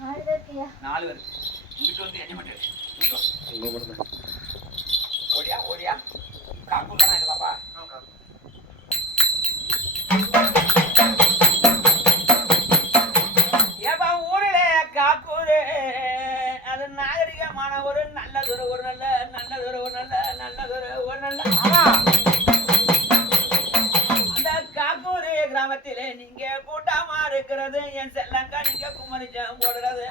4 பேர் இங்கிட்டு வந்து என்ன மட்டும் ஓடியா ஓடியா காப்பு தானே இது பாப்பா ஏப்பா ஊரில் காக்கூரு அது நாகரிகமான ஒரு நல்லதொரு ஒரு நல்லதொரு ஒரு நல்லதொரு ஒரு நல்ல அந்த காக்கூரு கிராமத்திலே நீங்க கூட்டமா இருக்கிறது என் செல்லங்கா நீங்க குமரிச்சம் போடுறது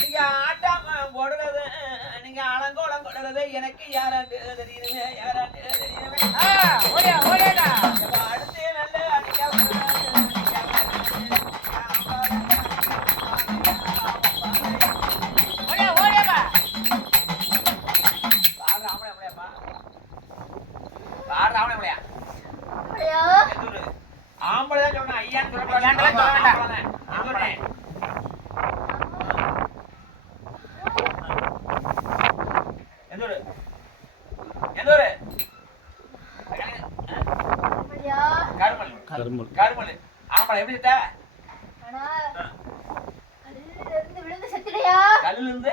நீங்க ஆட்டாம போடுறது நீங்க அலங்கோலம் போடுறது எனக்கு யாராண்டு தெரியுமே அடுத்து நல்ல ஆம்பளை தான் சொன்னா ஐயான்னு சொல்லக்கூடாது கருமல் ஆம்பளை எப்படி செத்த கல்லுல இருந்து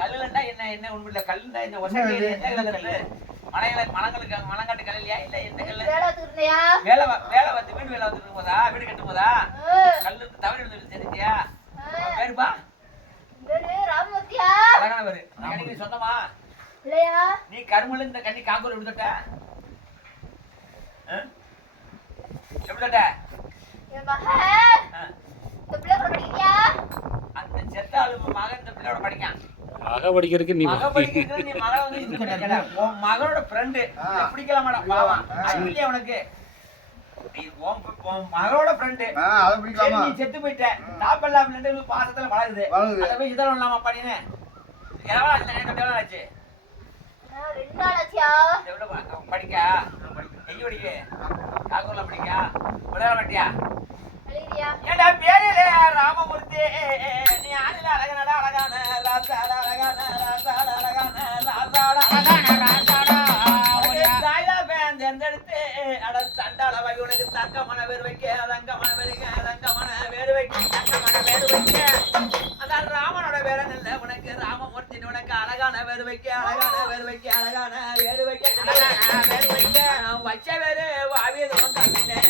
கல்லுலண்டா என்ன உண்மையில கல்லுண்டா என்ன ஒசையில என்ன கல்லு மலங்காட்டு கல்லையா இல்ல எந்த கல்லு வேலை வந்து வீடு வேலை வந்து போதா வீடு கட்டும் போதா கல்லு தவறி விழுந்து தெரிஞ்சியா பேருப்பா அழகான பேரு கண்ணிக்கு சொந்தமா நீ கருமல் இந்த கண்ணி காக்கூர் எப்படி தொட்ட எப்படி தொட்ட அந்த செத்தாளு மகன் இந்த பிள்ளையோட படிக்கான் படிக்கிறதுக்கு நீ மகனோட ஃப்ரெண்டு பிடிக்கலாமாடா பாவம் உனக்கு மகளோட ஃப்ரெண்டு நீ செத்து போயிட்ட தாப்பெல்லாம் பாசத்துல வளருது அதை போய் இதெல்லாம் இல்லாம பண்ணினு எவ்வளவு ஆச்சு படிக்க எங்க படிக்க காக்கூர்ல படிக்க விளையாட மாட்டியா ஏண்டா பேரிலே ராமமூர்த்தி நீ ஆளில அழகான ராசாட தாய்தா பேன் தேர்ந்தெடுத்து அட சண்டாள வகை உனக்கு தங்கமான பேர் வைக்க தங்கமான பேர் வைக்க அதான் ராமனோட பேர நல்ல உனக்கு ராமமூர்த்தி உனக்கு அழகான பேர் வைக்க வச்ச பேரு வாவியதும் கம்மினேன்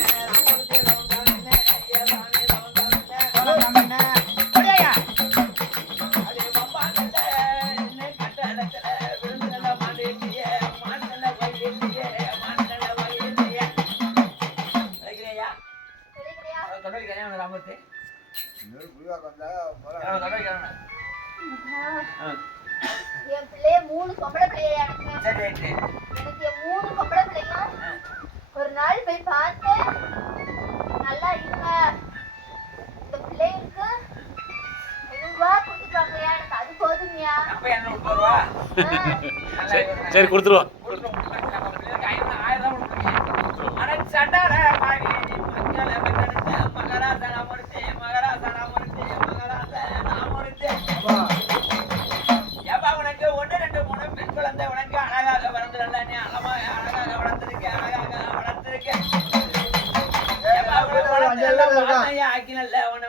என் பிள்ளைய 3 பொம்பளை பிள்ளையா எனக்கு 3 பொம்பளை பிள்ளையும் ஒரு நாள் போய் பார்த்தேன் நல்லா இருங்க இந்த பிள்ளைங்களுக்கு 500 ரூபாய் கொடுத்துருவாங்கயா எனக்கு அது போதுமையா சரி கொடுத்துருவோம்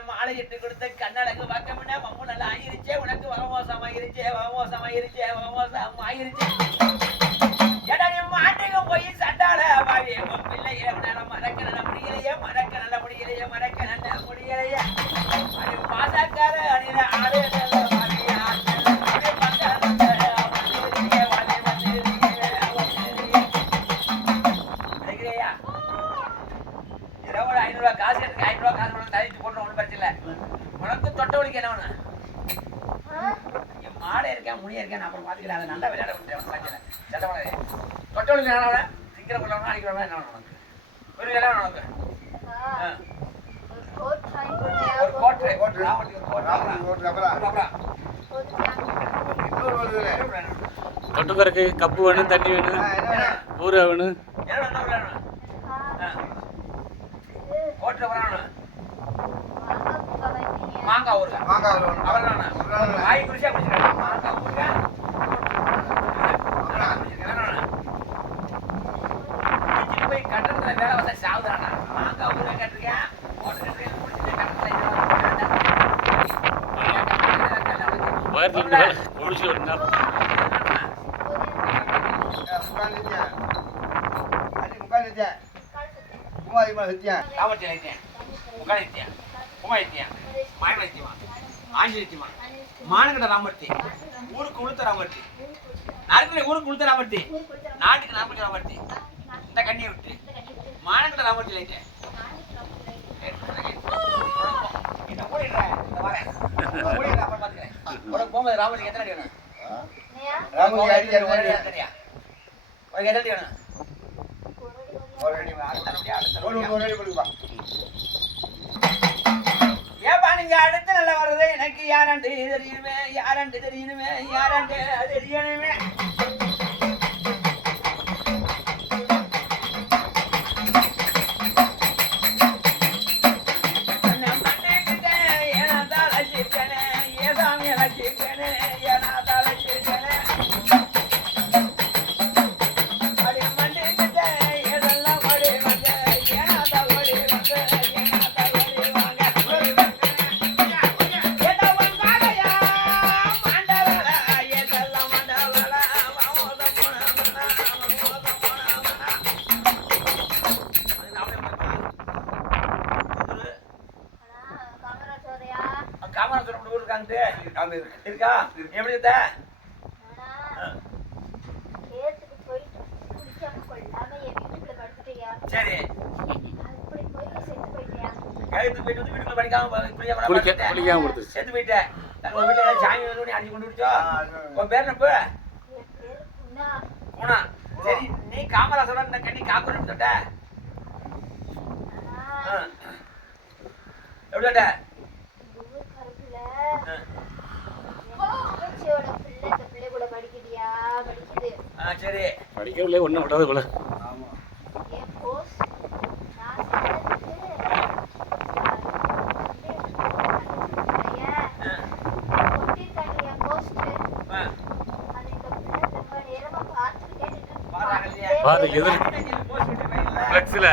மாலையிட்டு கொடுத்த கண்ணழகு பக்கம்னா மம்மு நல்லா ஆயிருச்சே உனக்கு வகமோசமாயிருச்சே ஏடா நீ மாட்டுக்கு போய் சண்டால பாவி பிள்ளைய மறக்க நல்ல முடியலையே பாசாக்கார அணில ஆடு காசு எடுத்து 500 ரூபாய் காசு தள்ளிட்டு போட்டு ஒன்றும் பிரச்சனை இல்லை உனக்கு தொட்ட வலிக்கு என்ன வேணும் என் மாடை இருக்கேன் முடிய இருக்கேன் அப்புறம் பார்த்துக்கலாம் அதை நல்லா விளையாட விட்டேன் பிரச்சனை சட்ட பண்ணது தொட்ட வலிக்கு என்ன சிங்கிற பண்ணணும் அடிக்கிறவங்க என்ன வேணும் உனக்கு ஒரு வேலை வேணும் உனக்கு ஒரு கோட்டு தொட்டுக்கறக்கு கப்பு வேணும் தண்ணி வேணும் ஊற வேணும் என்ன வேணும் கோட்டு வரணும் மாங்காய் ஊருங்க அவ்வளோதானே காய் குடிச்சா குடிச்சிருக்கேன் மாங்காய் ஊருங்க போய் கட்டணத்துல வேலை வந்தா சாவுதானா மாங்காய் ஊருங்க கட்டிருக்கேன் நேரத்தில் போலீஸ்ல ஒரு நாள் மானகட ராமர்த்தி ஊருக்கு உளுத்த ராமர்த்தி நாட்டுக்கு ஊருக்கு உளுத்த ராமர்த்தி நாட்டுக்கு நாமக்கு ராமர்த்தி இந்த கண்ணியை விட்டு மானகட ராமர்த்தி லைட்டேன் இந்த ஓடிடுறேன் இந்த வரேன் ஓடிடுறேன் அப்புறம் பார்த்துக்கிறேன் உனக்கு போகும்போது ராமர்த்திக்கு எத்தனை அடி வேணும் ராமர்த்தி அடி ஒரு அடி உனக்கு எத்தனை அடி வேணும் ஏப்பா நீங்க அடுத்து நல்லா வர்றது எனக்கு யாராண்டு தெரியணுமே யாராண்டு தெரியணுமே யாராண்டு தெரியணுமே இருக்கா எப்படி சரி கழுத்து போயிட்டு வந்து வீட்டுக்குள்ள படிக்காம குளிக்காம கொடுத்து செத்து போயிட்டேன் உங்க வீட்டுல சாமி வந்து அடிச்சு கொண்டு விடுச்சோ உன் பேர் என்னப்பு குணா சரி நீ காமராசோட இந்த கண்ணி காக்கூர் எப்படி தொட்ட எப்படி தொட்ட சரி படிக்கவில்லை ஒன்றும் விடாத போல பாரு எதிர ஃப்ளெக்ஸ்ல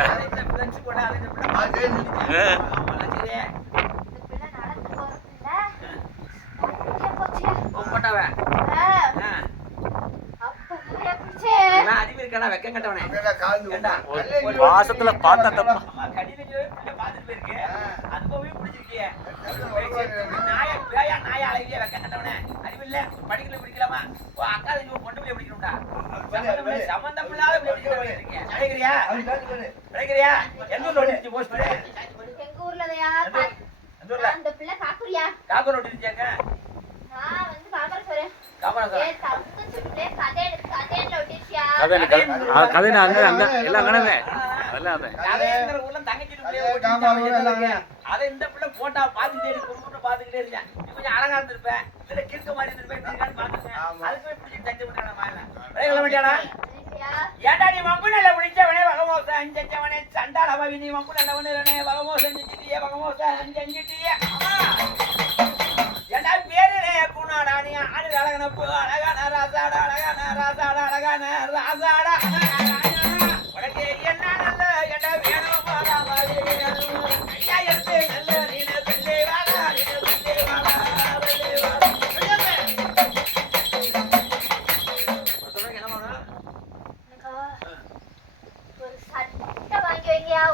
வாசத்துல பார்த்தா தப்பா படிக்கல பிடிக்கலாமா அக்கா பொண்ணு பிள்ளை பிடிக்கணும்டா சம்பந்தம் இல்லாத பிடிக்கிறியா எந்த ஊர்ல ஓடிச்சு போஸ்ட் எங்க ஊர்லயா அந்த பிள்ளை காக்குரியா காக்கூர் ஓடிச்சாங்க நான் வந்து காமராசரே கதை அங்க எல்லாம் அங்கனவே அதெல்லாம் அதை இந்த பிள்ளை போட்டா பாத்துக்கிட்டே இருக்கு பாத்துக்கிட்டே இருக்கேன் கொஞ்சம் அழகா இருந்திருப்பேன் இல்ல கிறுக்க மாதிரி இருந்திருப்பேன் பாத்துருக்கேன் அதுக்கு பிடிச்சி தஞ்சு விட்டானா ஏண்டா நீ மம்பு நல்ல பிடிச்சவனே வகமோச அஞ்சவனே சண்டால பவி நீ மம்பு நல்லவனே வகமோசம் செஞ்சுட்டியே வகமோசம் செஞ்சுட்டியே ஏண்டா பேருனே குணாடா நீ ஆடு அழகனப்பு அழகான ராசாடா அழகான ராசாடா உனக்கு என்ன நல்ல ஏண்டா வேணும் ஐயா எடுத்து நல்ல நீன பிள்ளை வாடா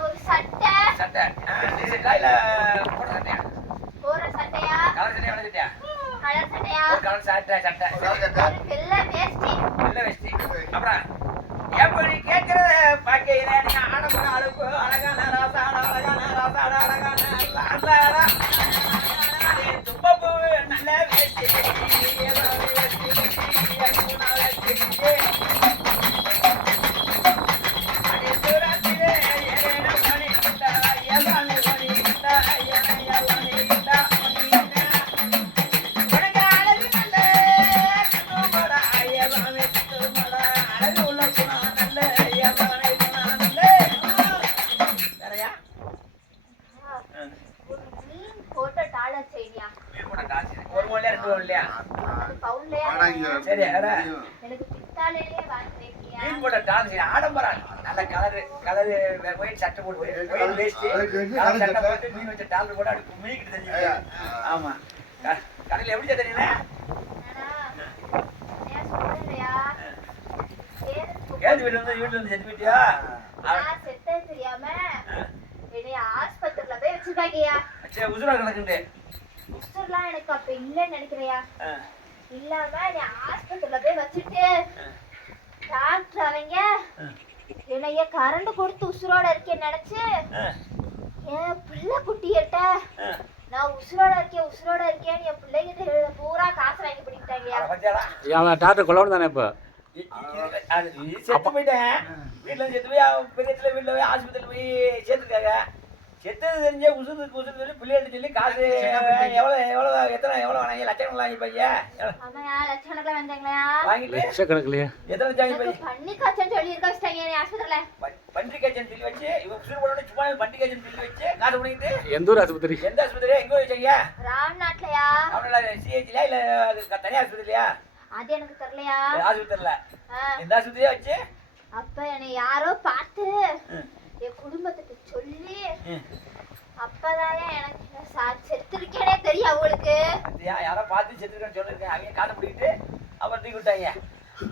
ஒரு சட்டை இல்ல போட சட்டையா போற சட்டையா கலர் சட்டையா வெள்ளை சட்டையா கலர் சட்டையா ஒரு கலர் சட்டை ஒரு வெள்ளை வேஷ்டி அப்புறம் எப்படி கேட்கறத பாக்கையில நீ ஆடம்பர அழுப்பு அழகான ராசாடா துப்பப்பூ நல்ல வேஷ்டி ஆடம்பரம் நல்ல கலர் ஒயிட் சட்டை போட்டு ஒயிட் வேஷ்டி கலர் சட்டை போட்டு மீன் வச்ச டாலர் போட்டு அப்படி மீனிக்கிட்டு தெரியும். ஆமா கடையில் எப்படி தெரியுங்க கேது வீட்டுல வந்து செத்து போயிட்டியா? நான் செத்தே தெரியாம என்னைய ஆஸ்பத்திரியில போய் வச்சிருக்காங்கய்யா. சரி உசுரா கிடக்குண்டு. உசுர்லாம் எனக்கு அப்ப இல்லைன்னு நினைக்கிறியா? இல்லாம என்னை ஆஸ்பத்திரியில போய் வச்சுட்டு டாக்டர் அவங்க என்னைய கரண்ட் கொடுத்து உசுரோட இருக்கேன்னு நினைச்சு என் பிள்ளை குட்டியிட்ட நான் உசுரோட இருக்கேன்னு என் பிள்ளைகிட்ட பூரா காசு வாங்கி பிடிக்கிட்டாங்க. அவன் டாக்டர் கொள்ளணும் தானே இப்போ செத்து போயிட்டேன். வீட்டுல செத்து போய் பெரிய வீட்டுல போய் ஆஸ்பத்திரியில போய் சேர்த்துருக்காங்க. செத்தது தெரிஞ்சே உசுறு சொல்லி பிள்ளைகிட்ட சொல்லி காசு எவ்வளோ வாங்கி லட்சக்கணக்கில் வாங்கி பையன் லட்சக்கணக்கில் வந்தாங்களா? வாங்கிட்டு லட்சக்கணக்கிலையா எத்தனை லட்சம் வாங்கி பையன்? பண்ணி காய்ச்சல் சொல்லி இருக்க வச்சிட்டாங்க ஆஸ்பத்திரியில. பன்றி காய்ச்சல் சொல்லி வச்சு இவன் உசுறு போடணும் சும்மா பன்றி காய்ச்சல் சொல்லி வச்சு காசு பண்ணிட்டு எந்த ஊர் ஆஸ்பத்திரி? எந்த ஆஸ்பத்திரியா எங்க வச்சீங்க? ராம்நாட்லயா? அவனால சிஹெச்லயா இல்ல தனி ஆஸ்பத்திரியா? அது எனக்கு தெரியலையா. ஆஸ்பத்திரியில எந்த ஆஸ்பத்திரியா வச்சு? அப்ப என்னை யாரோ பார்த்து என் குடும்பத்துக்கு சொல்லி அப்பதான் எனக்கு செத்துருக்கேனே தெரியும் அவங்களுக்கு. யாரோ பார்த்து செத்துருக்கேன்னு சொல்லிருக்கேன். அவங்க காட்ட முடிக்கிட்டு அப்புறம் தூக்கி விட்டாங்க.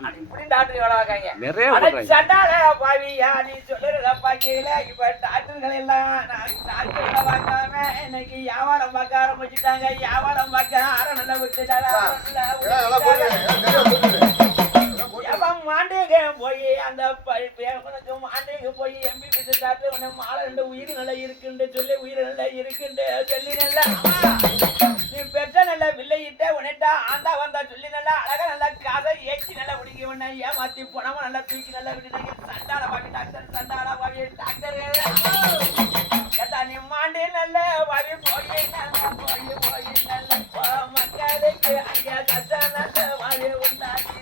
அது இப்படி டாக்டர் வேலை வைக்காங்க. நிறைய சண்டால பாவியா நீ சொல்லுறத பாக்கல. இப்ப டாக்டர்கள் எல்லாம் டாக்டர் பார்க்காம இன்னைக்கு வியாபாரம் பார்க்க ஆரம்பிச்சுட்டாங்க. வியாபாரம் பார்க்க ஆரம்பிச்சு விட்டுட்டாங்க. மாண்டுக போய் அந்த மாண்டுக போய் எம்பிபிஎஸ் டாக்டர் உன்னை மாலை 2 உயிர் நல்லா இருக்குன்னு சொல்லி உயிர் நல்லா இருக்குன்னு சொல்லி நல்லா நீ பெற்ற நல்ல வில்லையிட்ட உன்னிட்டா ஆந்தா வந்தா சொல்லி நல்லா அழகா நல்லா காசை ஏற்றி நல்லா குடிக்க உன்னை ஏமாத்தி போனவன் நல்லா தூக்கி நல்லா விட்டுட்டாங்க. சண்டாட பாவி டாக்டர் கேட்டா நீ மாண்டு நல்ல பாவி போய் நல்ல மக்களுக்கு அங்கே கஷ்டம் நல்ல வாழ உண்டாக்கி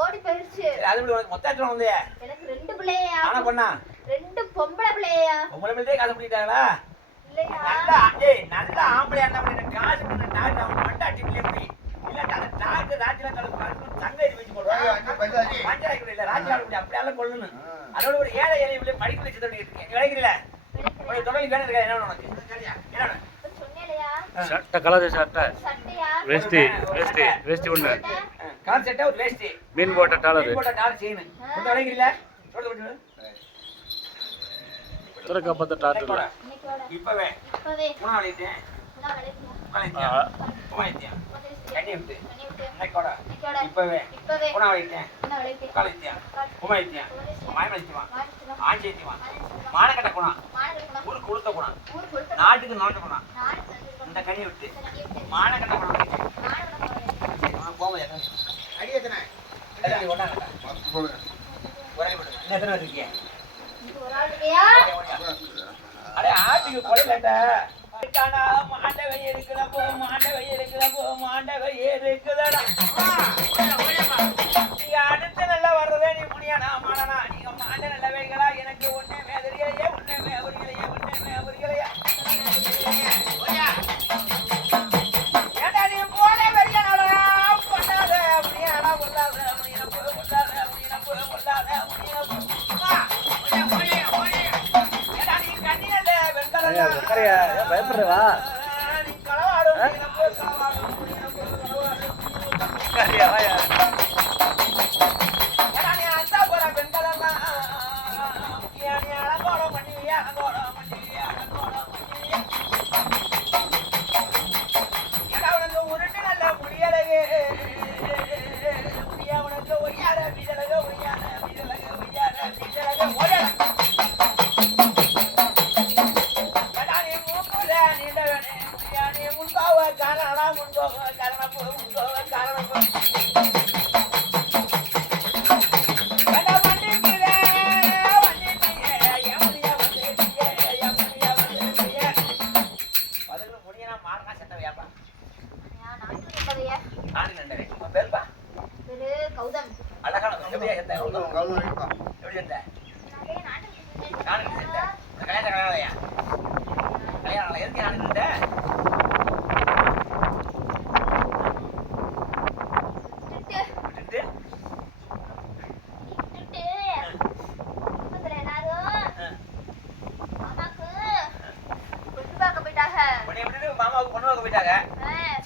ஓடி போயிருச்சு. எனக்கு 2 பிள்ளையா? 2 பொம்பளை பிள்ளையா? பொம்பளை பிள்ளையே காசு பண்ணிட்டாங்களா? இல்லையா? நல்ல ஆம்பளை என்ன பண்ணி காசு பண்ண டாக்டர் அவன் மண்டாட்டி பிள்ளை போய் இல்ல டாக்டர் ராஜ்யல சங்கை வச்சு போடுவாங்க. பஞ்சாயத்து இல்ல ராஜ்யால அப்படியெல்லாம் கொள்ளணும். அதோட ஒரு ஏழை ஏழை பிள்ளை படிப்பு வச்சு தோண்டி இருக்கேன். விளைக்கிறீல ஒரு தொடர்ந்து வேணும் இருக்கா? என்ன உனக்கு என்ன சொன்னேலையா? சட்டை கலர் சட்டை சட்டையா? வேஷ்டி ஒண்ணு கால் சட்டை ஒரு வேஷ்டி மீன் போட்ட டாலர் செயின் கொஞ்சம் விளைக்கிறீல சொல்லுங்க துறக்க பத்த டாக்டர் இப்பவே உணவு அளித்தேன் இப்பவே உணவு அளித்தேன் கழித்தேன் உமைத்தேன் மயமளித்துவான் ஆஞ்சேத்திவான் மானக்கட்ட குணம் ஊருக்கு கொடுத்த குணம் நாட்டுக்கு நாட்டு குணம் இந்த கனியை விட்டு மானக்கட்ட குணம் போகும்போது எத்தனை இருக்கீங்க? அடே ஆட்டுக்கு கொலையிலட்ட மாண்டவை இருக்குதப்போ மாண்டவை இருக்குதடா. நீங்க அடுத்து நல்லா வர்றதே நீ முடியானா மாடனா நீங்க மாண்ட நல்லவைகளா எனக்கு ஒன்னே மேதறிகளையே ஒன்னே மேவறிகளையா ஏண்டா நீ போல வெறியனடா பண்ணாத முடியானா கொள்ளாத பயப்படுறவா உருட்டு நல்ல முடியலகு உனக்கு ஒய்யார வீடலக காரணம் உண்டோ காரணம் உண்டோ காரணம்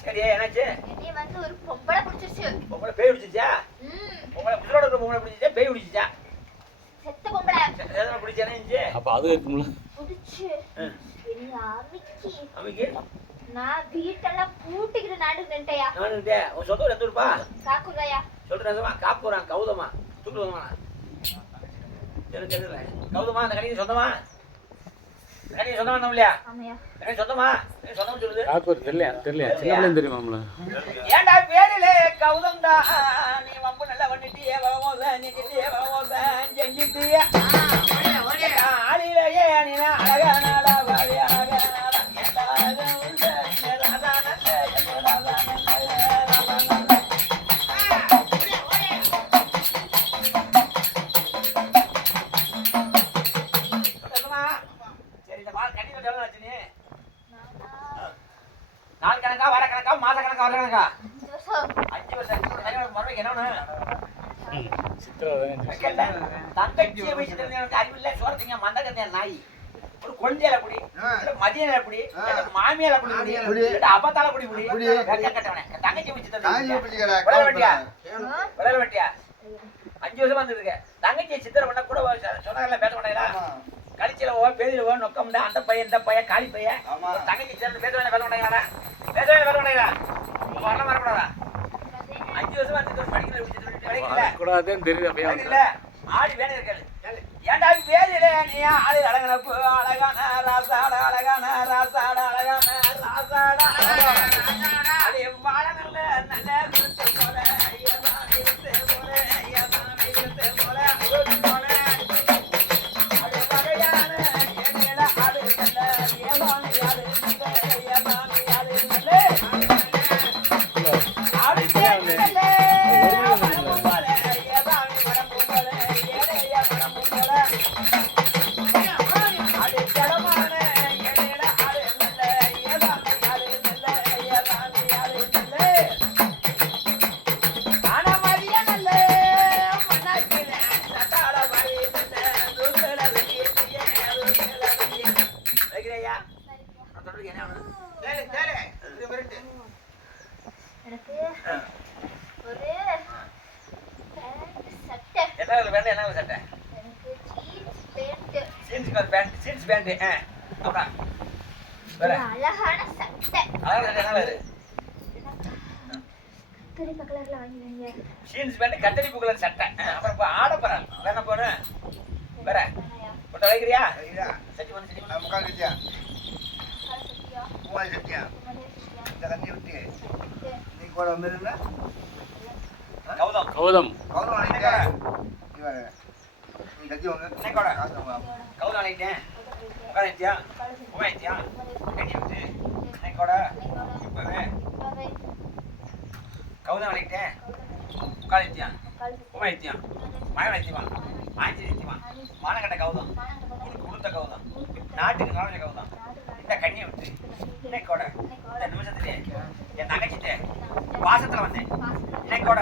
சரி என்னாச்சு என்னைய வந்து ஒரு பொம்பளை பிடிச்சிருச்சு பொம்பளை பேய் பிடிச்சிச்சா பொம்பளை உயிரோட இருக்கிற பொம்பளை பிடிச்சிச்சா பேய் பிடிச்சிச்சா செத்த பொம்பளை எதனா பிடிச்சானே அப்ப அது இருக்கும்ல பிடிச்சு என்னைய அமிக்கி அம்மிக்கு நான் வீட்டெல்லாம் பூட்டிக்கிட்டு நின்னுட்டேயா நானுட்டே உன் சொந்த ஊர் எந்த ஊருப்பா காக்குறாயா சொல்றேன் காப்புறான் கௌதமா தூக்குவதமா எனக்கு தெரியல கௌதமா அந்த கடைக்கு சொந்தமா கடைக்கு சொந்தமா இல்லையா ஆமையா எனக்கு சொந்தமா சொந்தமா சொல்லுது காக்கூர் தெரியல சின்ன பிள்ளைங்க தெரியுமாம்ல ஏண்டா பேரிலே கௌதம்டா நீ வம்பு நல்லா பண்ணிட்டியே வரமோத நீட்டியே வரமோத செஞ்சிட்டியே ஆளிலேயே நீ அழகானாடா வாழி அழகானாடா நாள் கணக்கா வார கணக்கா மாச கணக்கா வர கணக்கா 5 வருஷம் மறுபடியும் என்ன தங்கச்சியை வச்சுட்டு எனக்கு அறிவில்லை சோரத்திங்க மந்தகத்திய நாய் ஒரு குழந்தையால குடி மதியால குடி மாமியால குடி அப்பத்தால குடி கட்டவனே தங்கச்சி வச்சு விளையாட வேண்டியா 5 வருஷமா வந்துருக்கு தங்கச்சியை சித்திர பண்ண கூட சொன்னாங்கல்ல பேச மாட்டேங்களா கழிச்சில பேதியில நொக்கம்டா அந்த பையன் இந்த பையன் காளி பையன் தங்கச்சி சேர்ந்து பேச மாட்டேங்களா வரலாம் வரக்கூடாதா 5 வருஷமா இருந்து படிக்கல கூடாதுன்னு தெரியுது ஆடி வேணும் இருக்காது ஏண்டா பேதியில நீ ஆளு அழகனப்பு அழகான ராசாட அழகான ராசாட அழகான ராசாடா அது வாழ நல்ல நல்ல போல கத்தரி பூக்கல சட்டை அப்புறம் ஆட போறான் வேணா போன வேற போட்ட வைக்கிறியா சட்டி பண்ணி சட்டி பண்ணி முக்கால் கட்டியா மூவாய் கட்டியா இந்த கட்டி விட்டு நீ கூட வந்துருந்தா கௌதம் கௌதம் கௌதம் அழைக்க நீ கட்டி வந்து என்ன கூட கௌதம் அழைக்கேன் முக்கால் கட்டியா மூவாய் கட்டியா கட்டி விட்டு என்ன கூட இப்பவே கௌதம் அழைக்கிட்டேன் முக்கால் கட்டியா வைத்தியம் மழை வைத்தியமா ஆஞ்சி வைத்தியமா மானகட்ட கௌதம் கொடுத்த கௌதம் நாட்டுக்கு நுழைஞ்ச கௌதம் இந்த கண்ணியை விட்டு இன்னைக்கோட இந்த நிமிஷத்துலேயே என் தங்கச்சிட்டு வாசத்துல வந்தேன் இன்னைக்கோட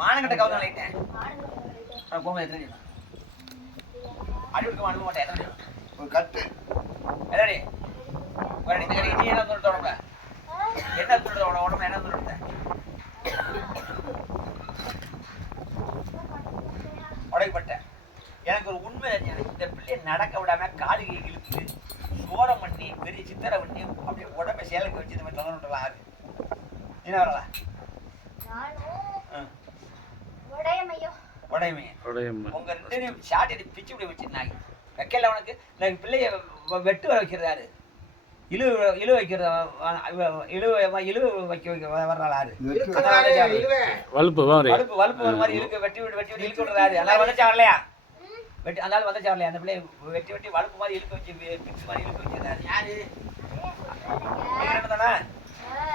மானகட்ட கௌதம் அழைக்கிட்டேன் போகும்போது எத்தனை அடிவுக்கு அனுப்ப மாட்டேன் எத்தனை ஒரு கட்டு எதாடி ஒரு இந்த கடைக்கு நீ என்ன சொல்லிட்டு உடம்புல என்ன சொல்லிட்டு உடம்புல என்ன சொல்லிட்டு உடைப்பட்டேன் எனக்கு ஒரு உண்மை இந்த பிள்ளையை நடக்க விடாம காலுகை இழுத்து சோரம் பண்ணி பெரிய சித்திரை பண்ணி அப்படியே உடம்பை சேலைக்கு வச்சு இந்த மாதிரி தொந்தரவுலாம் ஆறு என்ன வரலாம் உடையமைய உங்க 2 பேரும் ஷார்ட் எடுத்து பிச்சு இப்படி வச்சிருந்தாங்க வைக்கல உனக்கு பிள்ளைய வெட்டு வர வைக்கிறது யாரு இழு வைக்கிறது இழு வைக்க வர்றாள் ஆறு வலுப்பு வாரு வலுப்பு ஒரு மாதிரி இழுக்க வெட்டி இழுக்க விடுறாரு அதனால வந்துச்சா வரலையா வெட்டி அதனால வந்துச்சா வரலையா அந்த பிள்ளை வெட்டி வலுப்பு மாதிரி இழுக்க வச்சு பிக்ஸ் மாதிரி இழுக்க வச்சிருக்காரு யாரு தானே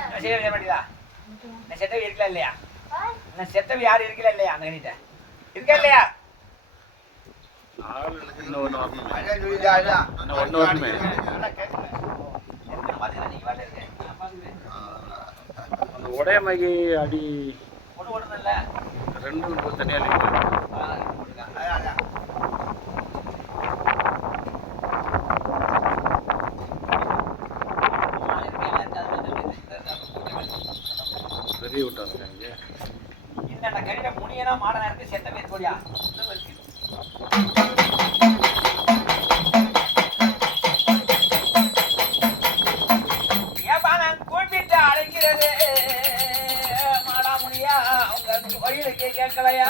நான் செய்ய மாட்டீங்களா நான் செத்தவி இருக்கலாம் இல்லையா நான் செத்தவி யாரும் இருக்கல இல்லையா அந்த கணிட்ட இருக்கா இல்லையா உடையமைக்கு அடி ஓடுறதில்ல 2 தனியா பெரிய விட்டா இருக்காங்க இந்த கடித முனியனா மாடனா இருக்கு செத்த பேர் கோடியா ஏப்பா நான் கூப்பிட்டு அழைக்கிறது மாடா முனியா உங்க கோயிலுக்கு கேட்கலையா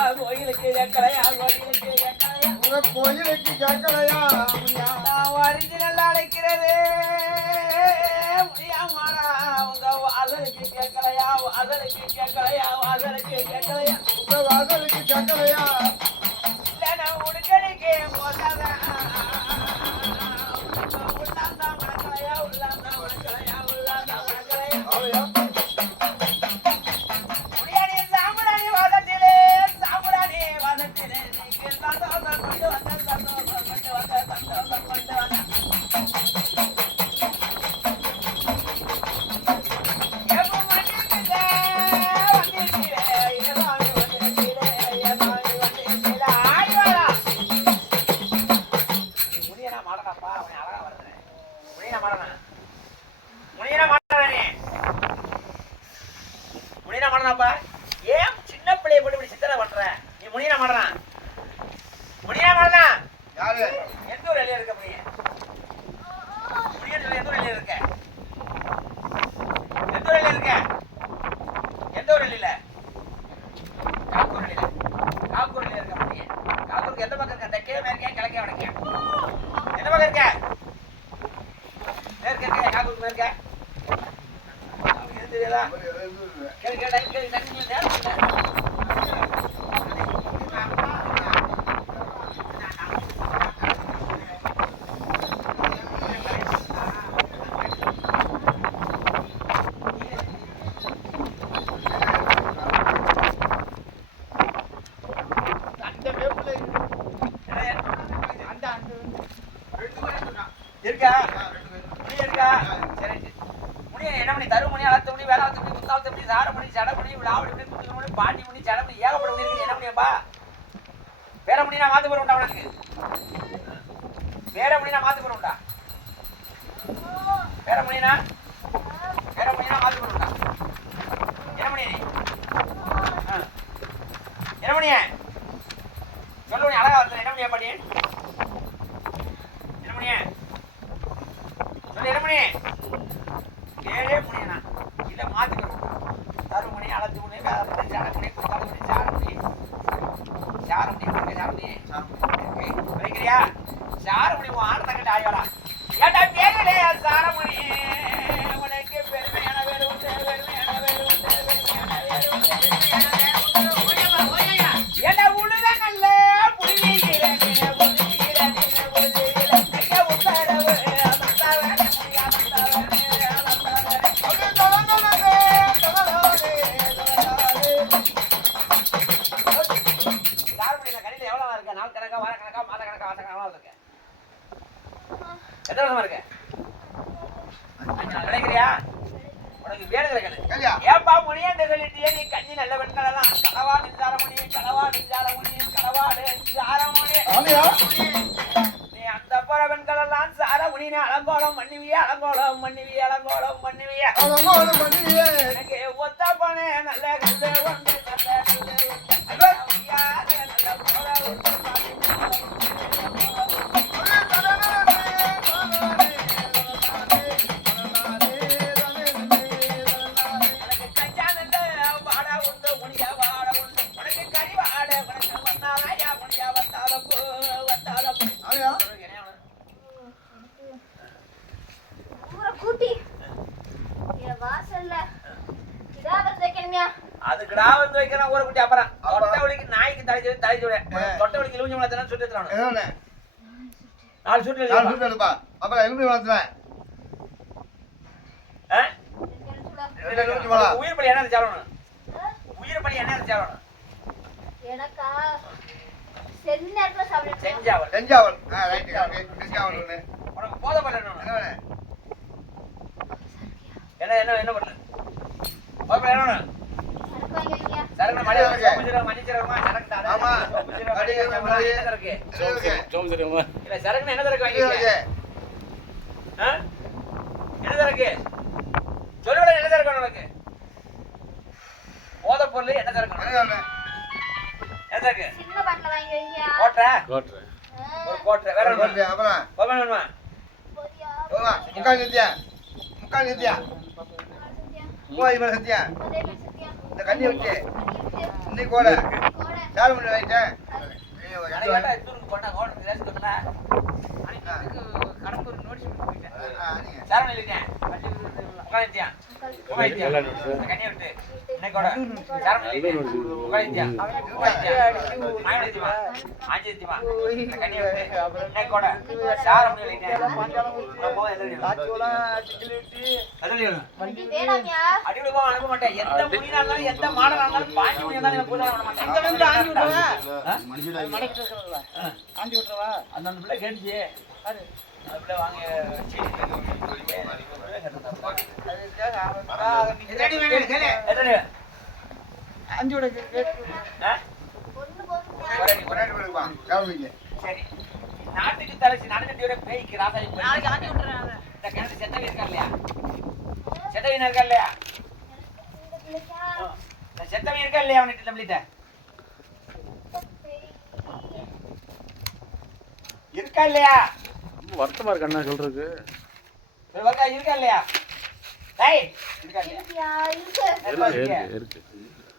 நான் ஒரிஜினல் அழைக்கிறது முனியா மாடா உங்க வாசலுக்கு கேட்கலையா இல்ல நான் உடுக்கடிக்கு போதாத உள்ளாந்தா மணக்கலையா முடியாடி சாமுராணி வாசத்திலே நீங்க சந்தோஷம் கொண்டு வந்த ஏன் சின்ன பிள்ளைய போட்டு இப்படி சித்தனை பண்ற நீ முனியனா மாடனா எந்த ஒரு வெளியே இருக்க முடியும் எந்த ஒரு வெளியே இருக்க எந்த ஒரு வெளியில காக்கூரில் இருக்க முடியும் காக்கூருக்கு எந்த பக்கம் இருக்க தெற்கே மேற்கே கிழக்கே வடக்கே எந்த பக்கம் இருக்க மேற்கே இருக்க காக்கூருக்கு மேற்கே தெரியாதா இருக்கா சரி என்ன பண்ணி தருமணி அளத்து மணி வேளாத்து மணி முத்தாளத்து மணி சாரமணி சடமணி விழாவளி மணி குண்டுமணி பாண்டி மணி சடமணி ஏகப்பட மணி இருக்கு என்ன பண்ணியப்பா வேற மணி நான் மாத்து போறேன்டா உனக்கு வேற மணி நான் மாத்து போறேன்டா வேற மணி நான் மாத்து போறேன்டா என்ன மணி நீ என்ன மணிய சொல்லு நீ அழகா வந்து என்ன மணியா பாடி என்ன மணிய சொல்லு என்ன மணி ஏழே முடியனா இல்ல மாத்திக்கிறோம் தருமணி அளத்து மணி வேலை சடமணி குத்தாளமணி சாரமணி வைக்கிறியா சாரமணி ஆனந்த கட்ட ஆயோடா ஏட்டா பேரே சாரமணி உனக்கு பெருமையான வேறு உண்டு ஏட்டா உழுத நல்ல எத்தனை வருஷமா இருக்க நினைக்கிறியா உனக்கு வேணுங்கிற ஏப்பா முனியன்னு சொல்லிட்டியே நீ கஞ்சி நல்ல பெண்களெல்லாம் களவா நெஞ்சார முனி நீ அந்த போற பெண்கள் எல்லாம் சார முனினே அலங்கோலம் மன்னிவிய எனக்கு ஒத்த போனே நல்ல கல்லே ஒன்று அது கிடா வந்து வைக்கிறான் ஊரை குட்டி அப்புறம் தொட்டவழிக்கு நாய்க்கு தலை சொல்ல தொட்டவழிக்கு இழுஞ்சு வளர்த்தனா சுட்டு எடுத்துறானு 4 சுட்டு எடுப்பா அப்புறம் எலும்பி வளர்த்துவேன் உயிர் பலி என்ன சாப்பிடணும் உயிர் பலி என்ன சாப்பிடணும் எனக்கா செஞ்ச செஞ்சாவல் செஞ்சாவல் ரைட் செஞ்சாவல் ஒண்ணு உனக்கு போத பண்ணணும் என்ன என்ன என்ன பண்ணு போத பண்ணணும் சரக்கு மலை மஞ்சள் சரக்குமா சரக்கு ஆமா சரக்கு சோமசுரமா இல்ல சரக்கு என்ன சரக்கு வாங்கிருக்கீங்க என்ன சரக்கு சொல்லுடா என்ன சரக்கு உனக்கு போத பொருள் என்ன சரக்கு என்ன சரக்கு சின்ன பாட்டில் வாங்கி வைங்க கோட்டை ஒரு கோட்டை வேற ஒண்ணு அப்புறம் கோபம் வேணுமா போவா முக்கால் நித்தியா மூவாய் மேல சத்தியா இந்த கண்ணி வச்சு இன்னைக்கு கோடை சாரு மணி வாங்கிட்டேன் கடம்பூர் நோட்டீஸ் போயிட்டேன் சாரணி இல்லையா உட்காந்துட்டியா கண்ணி விட்டு இன்னைக்கு கூட சாரணி உட்காந்துட்டியா ஆஞ்சித்திமா கண்ணி விட்டு இன்னைக்கு கூட சாரணி அடிவிட அனுப்ப மாட்டேன் எந்த முடியா இருந்தாலும் எந்த மாடலா இருந்தாலும் பாஞ்சு முடியா இருந்தாலும் பூஜை பண்ண மாட்டேன் அந்த பிள்ளை கேட்டுச்சு அதுல வாங்க சரி நாட்டுக்கு தலைச்சு நாட்டுக்கு பேய்க்கு ராசாயி இந்த கிணறு செத்தவி இருக்கா இல்லையா செத்தவீனா இருக்கா இல்லையா செத்தவன் இருக்கா இல்லையா அவன்கிட்ட நம்மளிட்ட இருக்கா இல்லையா வருத்தமா இருக்கு அண்ணா சொல்றதுக்கு இருக்கா இல்லையா டேய் இருக்கா இல்லையா இருக்கு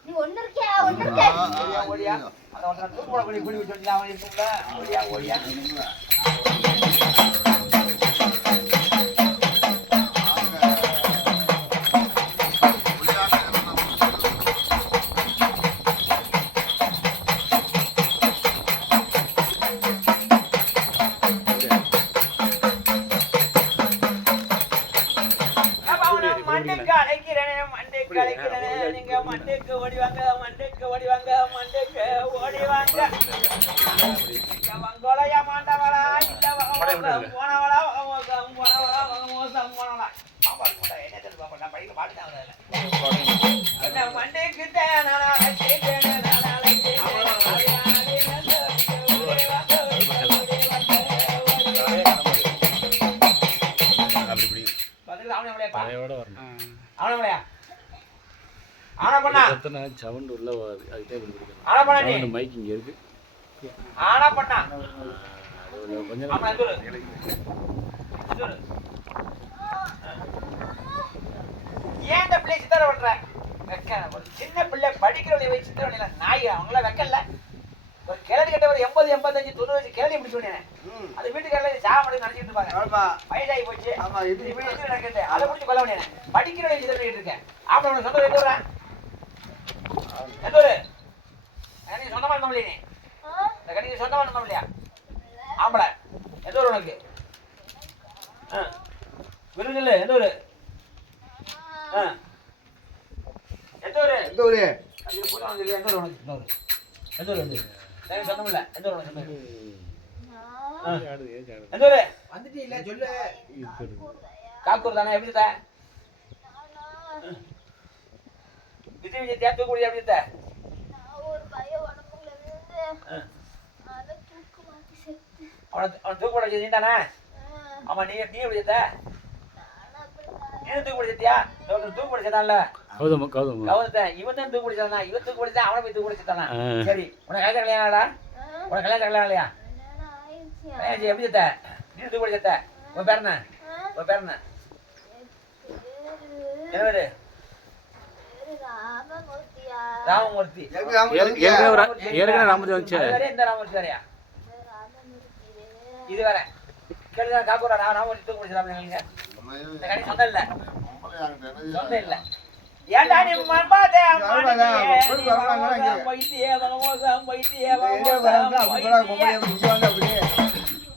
நீ ஒண்ணு இருக்கியா ஓடியா அத ஒண்ணு தூக்குற குடி குடி வச்சு அவன் இருக்குல ஓடியா மண்டைக்கு ஓடி வாங்க வங்கோலையா மாண்டவளா இல்ல போனவளா மோசம் போனவளா என்ன தெரியுமா நான் படிக்க பாட்டுதான் மண்டைக்கு அவனையா ஆனா பண்ணா சவுண்ட் உள்ள அதுக்கே ஆனா பண்ணா நீ மைக் இங்க இருக்கு ஆனா பண்ணா கொஞ்சம் ஆமா எதுரு ஏன் இந்த பிள்ளை சித்தர பண்ற ஒரு சின்ன பிள்ளை படிக்கிறவனை வச்சு சித்தரவனையில நாய் அவங்கள வைக்கல ஒரு கிளடி கட்ட ஒரு 80 85 90 வச்சு கிளடி பிடிச்சு விட்டேன் அது வீட்டுக்காரல சாமடி நினைச்சிட்டு இருப்பாங்க வயசாகி போச்சு நடக்குது அதை பிடிச்சி கொல்ல முடியாது படிக்கிறவனை சித்தரிட்டு இருக்கேன் ஆமா சொந்த எது வரேன் எது நீ சொந்தமா இருக்க முடியும் இந்த கடைக்கு சொந்தமா இருக்க முடியா ஆம்பளை எந்த ஊர் உனக்கு விருதுல எந்த ஊரு எந்த ஊரு எந்த ஊரு அது பூரா வந்து எந்த ஊர் உனக்கு எந்த ஊர் வந்து எனக்கு சொந்தம் இல்ல எந்த ஊர் உனக்கு எந்த ஊரு வந்துட்டீங்களா சொல்லு காக்கூர் தானே எப்படி தா விஜய் விஜய் தேர்த்து கூடிய எப்படி தா அவன் தூக்கு போட வச்சு தானே ஆமா நீ எப்படி செத்த நீ தூக்கு போட செத்தியா தூக்கு போட செத்தான்ல கௌதம் இவன் தான் தூக்கு போட இவன் தூக்கு போட அவனை போய் தூக்கு போட செத்தானா சரி உனக்கு கல்யாணம் கல்யாணம்டா உனக்கு கல்யாணம் கல்யாணம் இல்லையா எப்படி செத்த நீ தூக்கு போட செத்த உன் பேர் என்ன என்ன பேரு ராமமூர்த்தி ஏற்கனவே ராமமூர்த்தி வந்துச்சு இந்த ராமமூர்த்தி வேறையா இது வேற கேளுங்க காக்கூரா ராமமூர்த்தி தூக்கு போட செத்தாங்க இந்த கடை சொந்தம் இல்ல ஏண்டா நீ மம்பாதே வரமாடா, போய் வரமாடா, இங்க. பைத்தியே வகமோகம் பைத்தியே எங்க வராங்க, அப்படி போடா, பொம்பளைய இங்க வாங்க அப்படியே.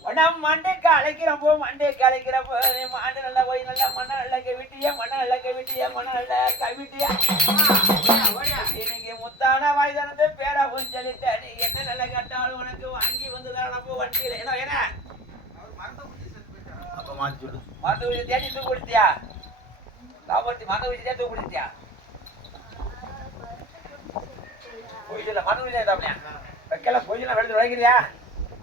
உடம் மண்டைக்கு அழைக்கிறப்போ மண்டைக்கு அழைக்கிறப்போ நீ மாடு நல்லா போய் நல்லா மண்ணை நல்லா கவிட்டியா மண்ணை நல்லா கவிட்டியா மண்ணை நல்லா கவிட்டியா இன்னைக்கு முத்தான வாய்தானது பேரா போய் சொல்லிட்ட நீ என்ன நல்லா கேட்டாலும் உனக்கு வாங்கி வந்து தரப்போ வண்டியில் என்ன என்ன அப்ப மாத்தி சொல்லு. மருந்து ஊசி தேடி தூக்கு கொடுத்தியா காப்பாற்றி மருந்து ஊசி தேடி தூக்கு கொடுத்தியா பொய்யில மருந்து ஊசி தாப்பியா வைக்கல பொய்யெல்லாம் வெளுத்து உழைக்கிறியா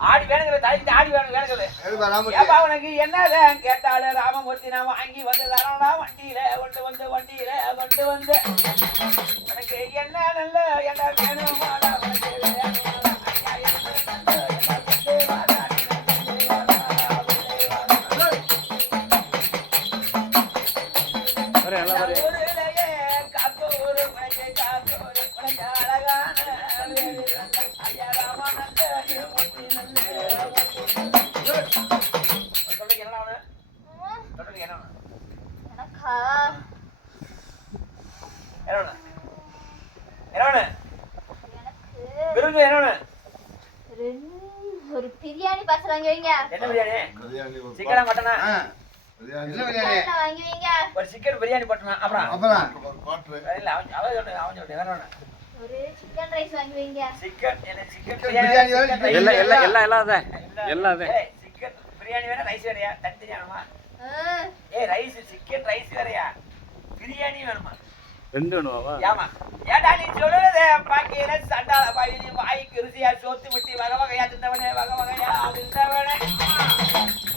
ஆடி வேணுங்கிற தலைக்கு ஆடி வேணும் வேணுங்கிறது எழுப்பா, ராமூர்த்தி. ஏப்பா உனக்கு என்னதான் கேட்டாலும் ராமமூர்த்தி நான் வாங்கி வந்து தரோம்டா வண்டியில கொண்டு வந்து உனக்கு என்ன நல்ல என்ன வேணுமாடா உனக்கு வேணுமாடா? ஐயா, என்ன நல்ல என்ன கொண்டு வாடா, நீ கொண்டு வாடா, வரேன் எல்லாம் வரேன் ஊருலயே காத்தூரு உனக்கு காத்தூரு உனக்கு அழகான வேலு நல்ல ஐயா ராமநந்த மூர்த்தி நல்ல சொல்லுங்க என்ன அவனு சொல்லுங்க என்ன அவனு எனக்கா என்ன என்ன எனக்கு விருது என்ன ஒரு பிரியாணி பார்சல் வாங்கி வைங்க. என்ன பிரியாணி பிரியாணி ஒரு சிக்கனா மட்டனா ஆ, பிரியாணி. என்ன பிரியாணி? சிக்கன்ல வாங்கி வைங்க. ஒரு சிக்கன் பிரியாணி போட்டுனா அப்புறம் அப்புறம் ஒரு quarter. இல்ல அவன் சொல்லுங்க வேற ஒண்ணு ஒரு சிக்கன் ரைஸ் வாங்கி வைங்க. சிக்கன் என்ன சிக்கன் பிரியாணி பிரியாணி வேணும், சிக்கன் எல்லாம் ரைஸ் எல்லாம் எல்லாம் எல்லாம் தான் எல்லாம் தான் ஏய் சிக்கன் பிரியாணி வேணா ரைஸ் வேறயா தனித்தனியா வேணுமா ஆ, ஏய் ரைஸ் சிக்கன் ரைஸ் வேறயா பிரியாணி வேணுமா ரெண்டு வேணுமாவா ஏமா ஏடா நீ சொல்லுறது பாக்கியில சண்டால பாய் நீ வாய்க்கு ருசியா சோத்து முட்டி வகை வகையா தின்னவனே வகை வகையா தின்னவனே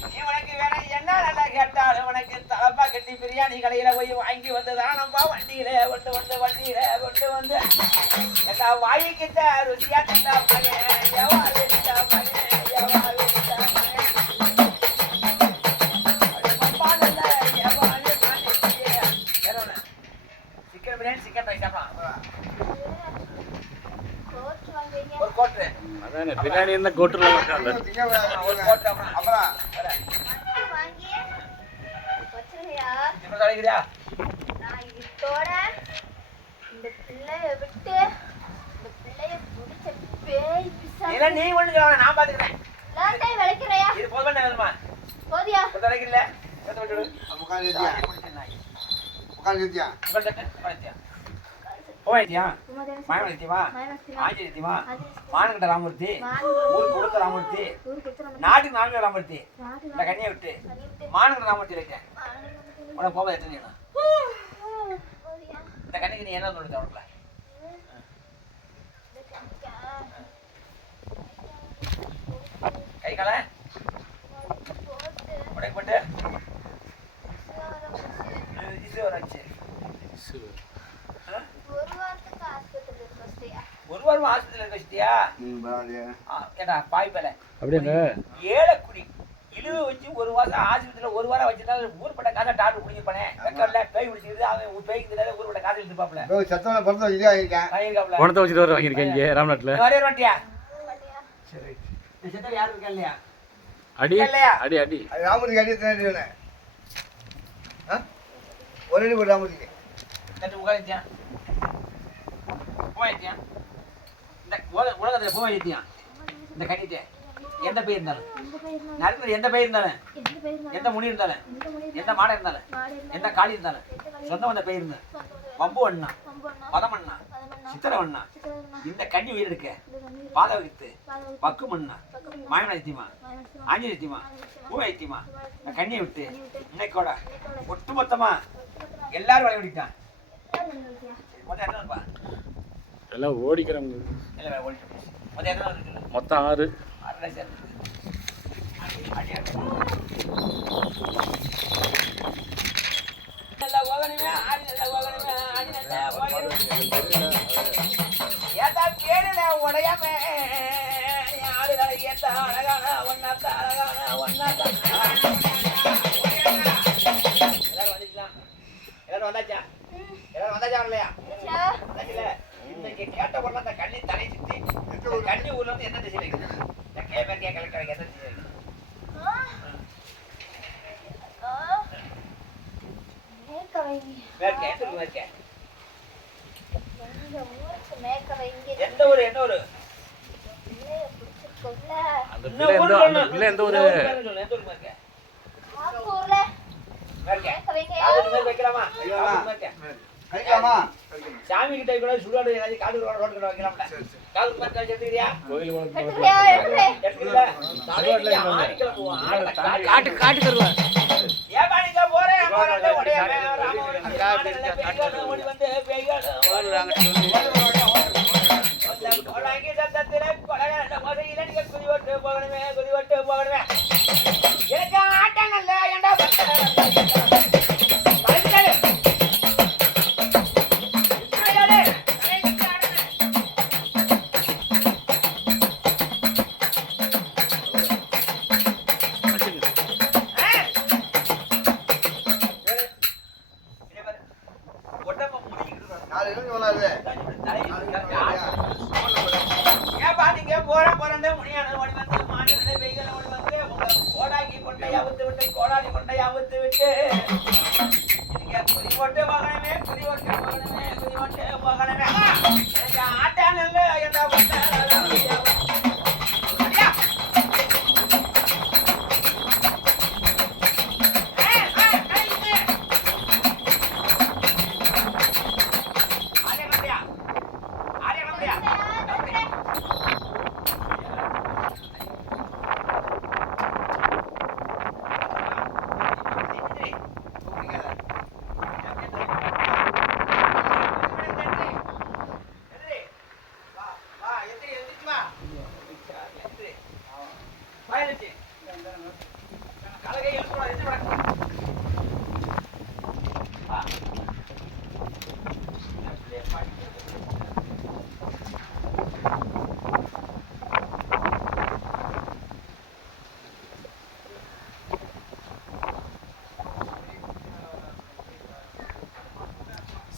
நீ உனக்கு வேற என்ன நல்லா கேட்டாலும் உனக்கு தலப்பா கட்டி பிரியாணி கடையில போய் வாங்கி வந்து தானப்பா வண்டியில கொண்டு வந்து என்ன வாய்க்கிட்ட ருசியா தின்னா மகன் எவ்வாறு தின்னா மகன் எவ்வாறு தின்னா மகன் சிக்கன் பிரியாணி சிக்கன் ரைஸ் சாப்பிடலாம் கோட் வாங்கி வைங்க. ஒரு கோட்டு அதானே பிரியாணி இருந்தால் கோட்டுல இருக்காங்க ஒரு கோட்டு அப்புறம் மட்டன் வாங்கி வச்சிருக்கியா? இப்ப சொல்லிக்கிறியா நான் இதோட இந்த பிள்ளைய விட்டு இந்த பிள்ளைய பிடிச்ச பேய் பிசாசு இல்ல நீ ஒண்ணு சொல்ல நான் பாத்துக்கிறேன் லாண்டை விளைக்கிறையா? இது போதுமா வேணுமா போதியா? சொல்லிக்கல எத்த விட்டு உட்காந்து நிறுத்தியா? உட்காந்து நிறுத்தியா? உங்கள் சட்டை பாத்தியா போயிட்டியா சும்மாதானே மாயவனத்தியமா மாயவனத்தியமா? ஆஞ்சலியத்தியமா ஆஞ்சலியத்தியமா? மானகண்ட ராமூர்த்தி மானு ஊர் கொடுத்த ராமூர்த்தி ஊரு குத்துறோம். நாட்டுக்கு நான்கு ராமூர்த்தி நாட்டு இந்த கண்ணியை விட்டு நாட்டு மானகண்ட ராமூர்த்தி வைக்க மானு உனக்கு போக எத்தனை வேணும்? போதியா? இந்த கண்ணிக்கு நீ என்ன சொல்லுது அவனுக்குள்ள இந்த கண்டிக்கா கை காலை போட்டு உடைக்கு போட்டு ஆரம்பிச்சு இது ஒரு வச்சு ஒரு வாரத்துக்கு ஆஸ்பத்திரியில் வச்சியா? ஒரு வாரம் ஆஸ்பத்திரியில் வச்சிட்டியா பரவாயில்லையா? ஏடா பாய் பேல அப்படியாங்க ஏழக்குடி இழுவை வச்சு ஒரு வாரம் ஆஸ்பத்திரியில் ஒரு வாரம் வச்சிருந்தா ஊர்பட்ட காசை டாக்டர் குடிச்சிருப்பானே வெக்கல்ல பேய் பிடிச்சிருது அவன் பேய்க்கு தெரியாத ஊர்பட்ட காசு எடுத்துப்பாப்ல இதோ சத்தமா பிறந்த இதா இருக்கேன். வாங்கியிருக்காப்ல பணத்தை வச்சுட்டு வர வாங்கியிருக்கேன் இங்கே ராம்நாட்டில் வரே வரட்டியா மாட்டியா? சரி இந்த செத்தல் யாரும் இருக்கா இல்லையா அடி இல்லையா? அடி அடி அது ராமூர்த்திக்கு அடி எத்தனை அடி வேணும்? ஆ? ஒரு அடி போடு ராமூர்த்திக்கு. தட்டு உட்காந்துட்டியா போயிட்டியா இந்த உலகத்தில் போயிட்டியா இந்த கட்டிட்டு எந்த பயிர் இருந்தாலும் எந்த பயிர் இருந்தாலும் நறுக்குறது எந்த பயிர் இருந்தாலும் எந்த பயிர் இருந்தாலும் எந்த முடி இருந்தாலும் எந்த மொழி எந்த மாடை இருந்தாலும் மாடு இருந்தாலும் எந்த காளி இருந்தாலும் எந்த காளி சொந்தம் வந்த பயிர் இருந்தாலும் சொந்தம் வம்பு வண்ணா கம்பண்ணா பதம் வண்ணா பதமண்ணா சித்திரை வண்ணா சித்திரண்ணா இந்த கண்ணி உயிர் எடுக்க இந்த கண்ணீர் பாத வைத்து பாதம் பக்கு மண்ணா பக்கம் மாயவனத்தியமா மாயவனத்தியமா ஆஞ்சலியத்தியமா பூ வைத்தியமா இந்த கண்ணியை விட்டு விட்டு இன்னைக்கோட இன்னைக்கோட ஒட்டுமொத்தமா ஒட்டுமொத்தமா எல்லாரும் வழி விட்டான் எல்லாரும் நினைக்கியா? மொத்தம் எத்தனை இருப்பா எல்லாம் ஓடிக்கிறவங்க இல்லை ஓடிட்டு மொத்தம் எத்தனை இருக்கு மொத்தம் 6 அரை சேர்த்து அடியா நல்ல ஓகனமே ஆடி நல்ல ஓகனமே ஆடி நல்ல ஓகனமே ஏதா பேருல உடையாமே ஆளுகளை ஏத்த அழகான ஒன்னாத்த அழகான ஒன்னாத்த எல்லாரும் வந்துக்கலாம் எல்லாரும் வந்தாச்சா எல்லாரும் வந்தாச்சா வரலையா நினைச்சா? வந்தாச்சுல இன்னைக்கு கேட்ட உடனே அந்த கண்ணி தலை சுத்தி இந்த கண்ணி ஊர்ல இருந்து எந்த திசையில இருக்குது இந்த கேபர்கே கலெக்டர் எந்த திசையில இருக்குது ஆ? ஆ? மேற்க வைங்க. மேற்கே எந்த ஊருக்கு மேற்கே இந்த ஊருக்கு மேய்க்க வைங்க. எந்த ஊரு என்ன ஊரு பிள்ளைய பிடிச்சிருக்கோம்ல. அந்த என்ன பிள்ளை ஊரு எந்த அந்த சொல்லணும். பிள்ளை எந்த ஊரு என்ன ஊரு சொல்லணும். எந்த ஊருக்கு இருக்க ஆக்கூர்ல இருக்க மேய்க்க வைங்க. யாருக்கு மேல வைக்கலாமா வைக்கலாமா? யாருக்கு மேல வைக்க? கழிக்கலாமா? சாமி கிட்ட கூட சுடுகாடு ஏதாவது காடு ரோடு கிட்ட வைக்கலாம்ல காது மேல எடுத்துக்கிறியா கோயில் குளத்துல எடுத்துக்கிறியா? எடுத்துக்கிறேன். எடுத்துக்கல நாளைக்கு ஆணிக்கிழமை போவோம். காட்டு காட்டு தருவா ஏன் பாணிக்க போறேன் போறேன் உடைய ஓடி வந்து பேய்காடு கொடாங்கி சத்தத்திலே கொடகார மொசையில நீங்க குதி ஓட்டு போகணுமே குதி ஓட்டு போகணுமே எனக்கு ஆட்டங்கள்ல ஏண்டா நாலு நிமிஷம் சொல்லாது. ஏப்பா நீங்க போறேன்னு முடியாது ஓடி வந்து மாநில வெயில ஓடி வந்து உங்க கோடாக்கி கொண்டையா ஊத்து விட்டு கோடாடி கொண்டையா ஊத்து விட்டு நீங்க குதி ஓட்டு வாங்கணுமே குதி ஓட்டு போகணுமே குதி ஓட்டு போகணுமே எனக்கு ஆட்டானல்ல என்ன பண்ண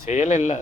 செயல் இல்லை